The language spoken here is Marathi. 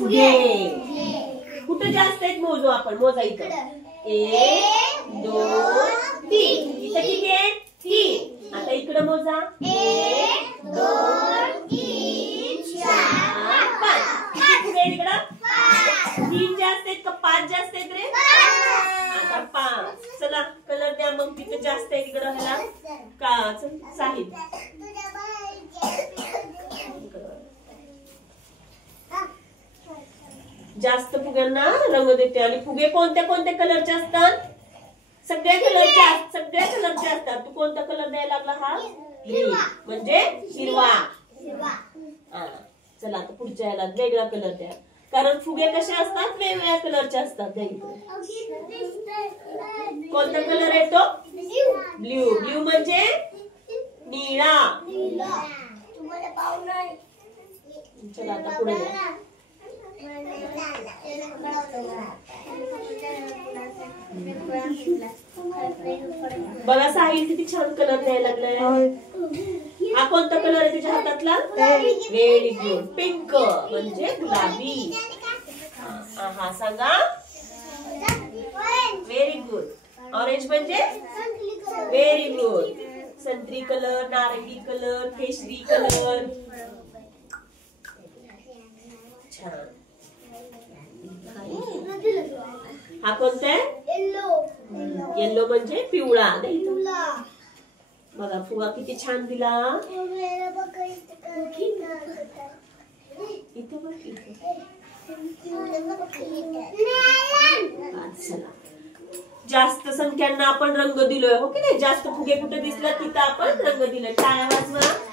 फुगे कुठे जास्त आहेत मोजू आपण. मोजा इथं 1 2 3. इथं किती आहेत? 3. आता इकडे मोजा 1 2 3 4 5. किती फुगे आहेत इकडं? 3 जास्त आहेत का 5 जास्त आहेत रे? आता 5. चला कलर द्या मग. तिथं जास्त आहे इकडं ह्याला का साहिल. जास्त फुग्यांना रंग देते. आणि फुगे कोणत्या कोणत्या कलरचे असतात? सगळ्या कलरचे असतात. तू कोणता कलर द्यायला लागला? हा ग्रीन म्हणजे हिरवा. चला आता पुढच्या याला वेगळा कलर द्या. कारण फुगे कसे असतात? वेगवेगळ्या कलरचे असतात. कोणता कलर आहे तो? ब्ल्यू. ब्ल्यू म्हणजे निळा. चला आता पुढे द्या. बघा साहिल किती छान कलर द्यायला लागलाय. हा कोणता कलर आहे तुझ्या हातातला? Very good. पिंक म्हणजे गुलाबी. हा सांगा. Very good. ऑरेंज म्हणजे? Very good. संत्री कलर, नारंगी कलर, केशरी कलर. छान. हा कोणता आहे? येलो म्हणजे पिवळा. बघा फुगा किती छान दिला. इथे बघ. जास्त संख्यांना आपण रंग दिलोय हो की नाही? जास्त फुगे कुठे दिसला तिथं आपण रंग दिले. टाळ्या वाजवा.